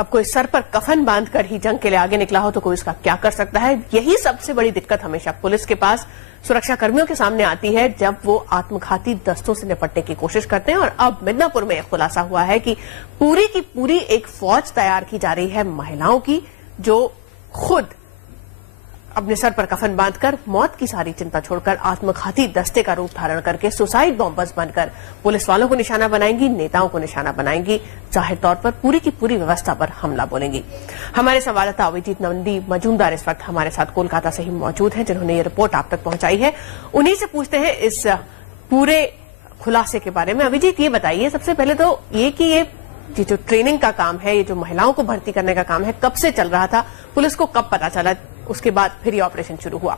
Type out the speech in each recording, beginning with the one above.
अब कोई सर पर कफन बांधकर ही जंग के लिए आगे निकला हो तो कोई इसका क्या कर सकता है। यही सबसे बड़ी दिक्कत हमेशा पुलिस के पास सुरक्षा कर्मियों के सामने आती है जब वो आत्मघाती दस्तों से निपटने की कोशिश करते हैं। और अब मिदनापुर में खुलासा हुआ है कि पूरी की पूरी एक फौज तैयार की जा रही है महिलाओं की, जो खुद अपने सर पर कफन बांधकर मौत की सारी चिंता छोड़कर आत्मघाती दस्ते का रूप धारण करके सुसाइड बॉम्बर्स बनकर पुलिस वालों को निशाना बनाएंगी, नेताओं को निशाना बनाएंगी, जाहिर तौर पर पूरी की पूरी व्यवस्था पर हमला बोलेंगी। हमारे संवाददाता अभिजीत नंदी मजूमदार इस वक्त हमारे साथ कोलकाता से ही मौजूद हैं, जिन्होंने ये रिपोर्ट आप तक पहुंचाई है। उन्हीं से पूछते हैं इस पूरे खुलासे के बारे में। अभिजीत, ये बताइए सबसे पहले तो ये कि ये जो ट्रेनिंग का काम है, ये जो महिलाओं को भर्ती करने का काम है, कब से चल रहा था, पुलिस को कब पता चला, उसके बाद फिर ये ऑपरेशन शुरू हुआ?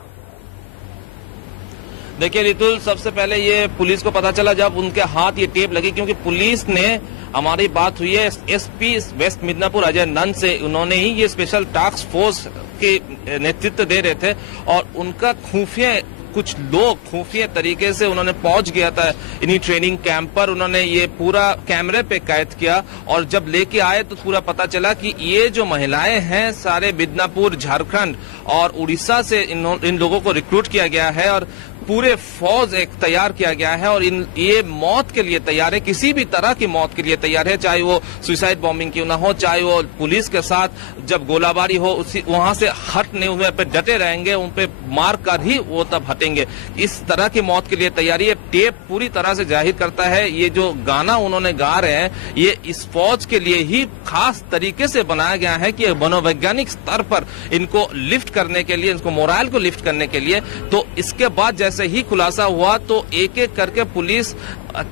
देखिए रितुल, सबसे पहले ये पुलिस को पता चला जब उनके हाथ ये टेप लगी, क्योंकि पुलिस ने, हमारी बात हुई है एसपी वेस्ट मिदनापुर अजय नंद से, उन्होंने ही ये स्पेशल टास्क फोर्स के नेतृत्व दे रहे थे और उनका कुछ लोग खुफिया तरीके से उन्होंने पहुंच गया था इन्हीं ट्रेनिंग कैंप पर। उन्होंने ये पूरा कैमरे पे कैद किया और जब लेके आए तो पूरा पता चला कि ये जो महिलाएं हैं सारे मिदनापुर, झारखंड और उड़ीसा से इन लोगों को रिक्रूट किया गया है और पूरे फौज एक तैयार किया गया है और ये मौत के लिए तैयार है, किसी भी तरह की मौत के लिए तैयार है, चाहे वो सुसाइड बॉम्बिंग क्यों ना हो, चाहे वो पुलिस के साथ जब गोलाबारी हो वहां से हटने उन पे डटे रहेंगे, उन पे मार कर ही वो तब हटेंगे। इस तरह की मौत के लिए तैयारी है। टेप पूरी तरह से जाहिर करता है ये जो गाना उन्होंने गा रहे हैं ये इस फौज के लिए ही खास तरीके से बनाया गया है कि मनोवैज्ञानिक स्तर पर इनको लिफ्ट करने के लिए, इनको मोरल को लिफ्ट करने के लिए। तो इसके बाद जैसे ही खुलासा हुआ तो एक एक करके पुलिस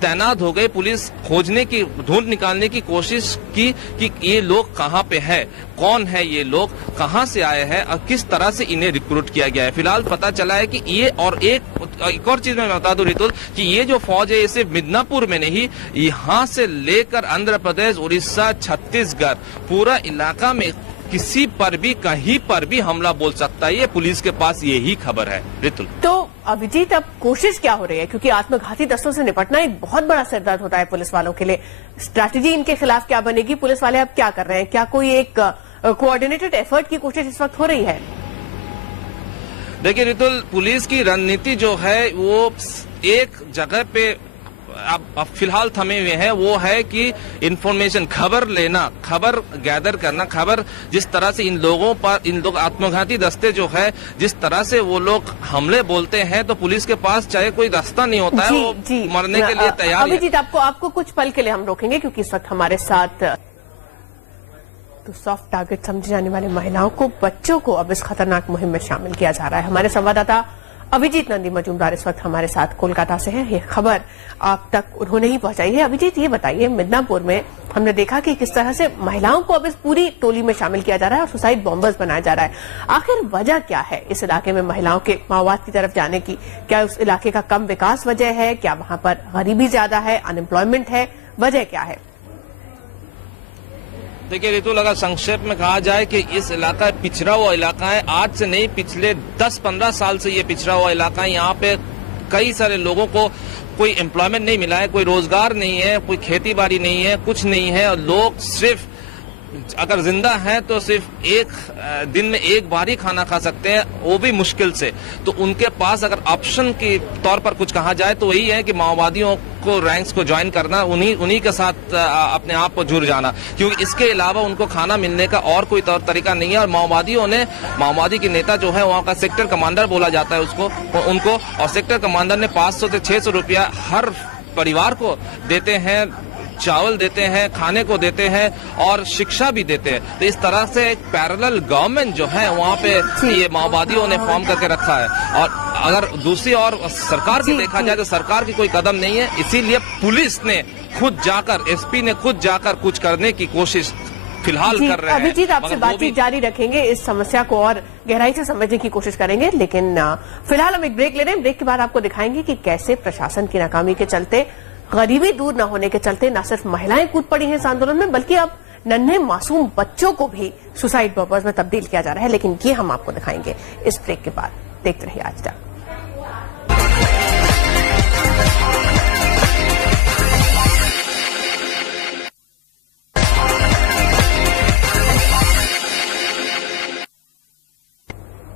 तैनात हो गई। पुलिस खोजने की, ढूंढ निकालने की कोशिश की कि ये लोग कहां पे है, कौन है ये लोग, कहां से आए हैं और किस तरह से इन्हें रिक्रूट किया गया है। फिलहाल पता चला है कि ये, और एक और चीज मैं बता दूं रितुल कि ये जो फौज है ये सिर्फ मिदनापुर में नहीं, यहां से लेकर आंध्र प्रदेश, उड़ीसा, छत्तीसगढ़, पूरा इलाका में किसी पर भी कहीं पर भी हमला बोल सकता है। ये पुलिस के पास यही खबर है रितुल। तो अभिजीत, अब कोशिश क्या हो रही है, क्योंकि आत्मघाती दस्तों से निपटना एक बहुत बड़ा सिरदर्द होता है पुलिस वालों के लिए। स्ट्रैटेजी इनके खिलाफ क्या बनेगी, पुलिस वाले अब क्या कर रहे हैं, क्या कोई एक कोऑर्डिनेटेड एफर्ट की कोशिश इस वक्त हो रही है? देखिए रितुल, पुलिस की रणनीति जो है वो एक जगह पे अब फिलहाल थमे हुए हैं, वो है कि इंफॉर्मेशन, खबर लेना, खबर गैदर करना, खबर जिस तरह से इन लोग आत्मघाती दस्ते जो है जिस तरह से वो लोग हमले बोलते हैं तो पुलिस के पास चाहे कोई रास्ता नहीं होता है, वो मरने के लिए तैयार है। अभिजीत, आपको कुछ पल के लिए हम रोकेंगे क्योंकि इस वक्त हमारे साथ तो सॉफ्ट टारगेट समझी जाने वाली महिलाओं को, बच्चों को अब इस खतरनाक मुहिम में शामिल किया जा रहा है। हमारे संवाददाता अभिजीत नंदी मजूमदार इस वक्त हमारे साथ कोलकाता से है। ये खबर आप तक उन्होंने ही पहुंचाई है। अभिजीत, ये बताइए, मिदनापुर में हमने देखा कि किस तरह से महिलाओं को अब इस पूरी टोली में शामिल किया जा रहा है और सुसाइड बॉम्बर्स बनाया जा रहा है। आखिर वजह क्या है इस इलाके में महिलाओं के माओवाद की तरफ जाने की? क्या उस इलाके का कम विकास वजह है? क्या वहां पर गरीबी ज्यादा है, अनएम्प्लॉयमेंट है? वजह क्या है? देखिए रितुल, अगर संक्षेप में कहा जाए कि इस इलाका पिछड़ा हुआ इलाका है, आज से नहीं पिछले 10-15 साल से ये पिछड़ा हुआ इलाका है। यहाँ पे कई सारे लोगों को कोई एम्प्लॉयमेंट नहीं मिला है, कोई रोजगार नहीं है, कोई खेती बाड़ी नहीं है, कुछ नहीं है और लोग सिर्फ अगर जिंदा हैं तो सिर्फ एक दिन में एक बार ही खाना खा सकते हैं, वो भी मुश्किल से। तो उनके पास अगर ऑप्शन के तौर पर कुछ कहा जाए तो वही है कि माओवादियों को रैंक्स को ज्वाइन करना, उन्हीं के साथ अपने आप को जुड़ जाना, क्योंकि इसके अलावा उनको खाना मिलने का और कोई तौर तरीका नहीं है। और माओवादी के नेता जो है वहाँ का सेक्टर कमांडर बोला जाता है उनको, और सेक्टर कमांडर ने 500 से 600 रुपया हर परिवार को देते हैं, चावल देते हैं, खाने को देते हैं और शिक्षा भी देते हैं। तो इस तरह से एक पैरेलल गवर्नमेंट जो है वहाँ पे ये माओवादियों ने फॉर्म करके रखा है। और अगर दूसरी ओर सरकार की देखा जाए तो सरकार की कोई कदम नहीं है, इसीलिए पुलिस ने खुद जाकर, एसपी ने खुद जाकर कुछ करने की कोशिश फिलहाल कर रहे हैं। अभिजीत, आपसे बातचीत जारी रखेंगे, इस समस्या को और गहराई से समझने की कोशिश करेंगे, लेकिन फिलहाल हम एक ब्रेक ले रहे हैं। ब्रेक के बाद आपको दिखाएंगे कि कैसे प्रशासन की नाकामी के चलते, गरीबी दूर न होने के चलते न सिर्फ महिलाएं कूद पड़ी हैं इस आंदोलन में, बल्कि अब नन्हे मासूम बच्चों को भी सुसाइड बॉम्बर्स में तब्दील किया जा रहा है। लेकिन ये हम आपको दिखाएंगे इस ब्रेक के बाद। देखते रहिए आज तक।